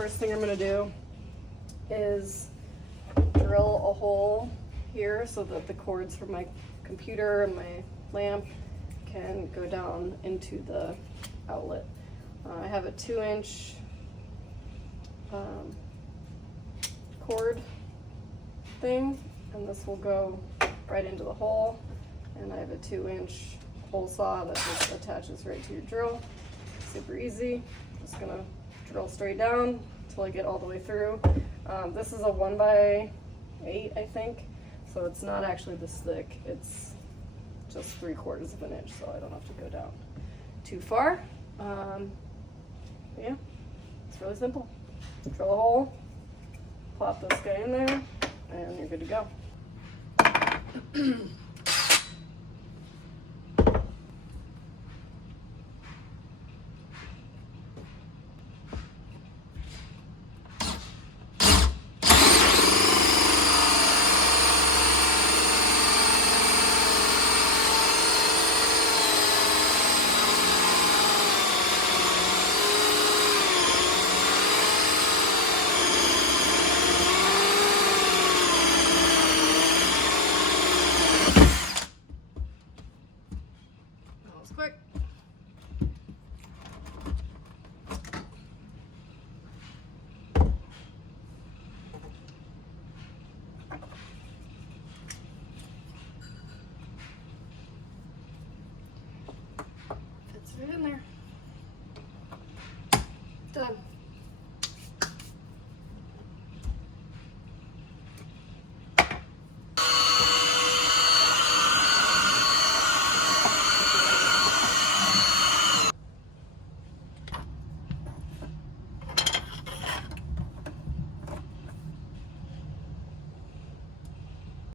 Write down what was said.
first thing I'm gonna do is drill a hole here so that the cords from my computer and my lamp can go down into the outlet. I have a 2-inch cord thing, and this will go right into the hole. And I have a 2-inch hole saw that just attaches right to your drill. Super easy. Just gonna drill straight down until I get all the way through. This is a 1x8, I think, so it's not actually this thick. It's just 3/4 of an inch, so I don't have to go down too far. Yeah, it's really simple. Drill a hole, plop this guy in there, and you're good to go.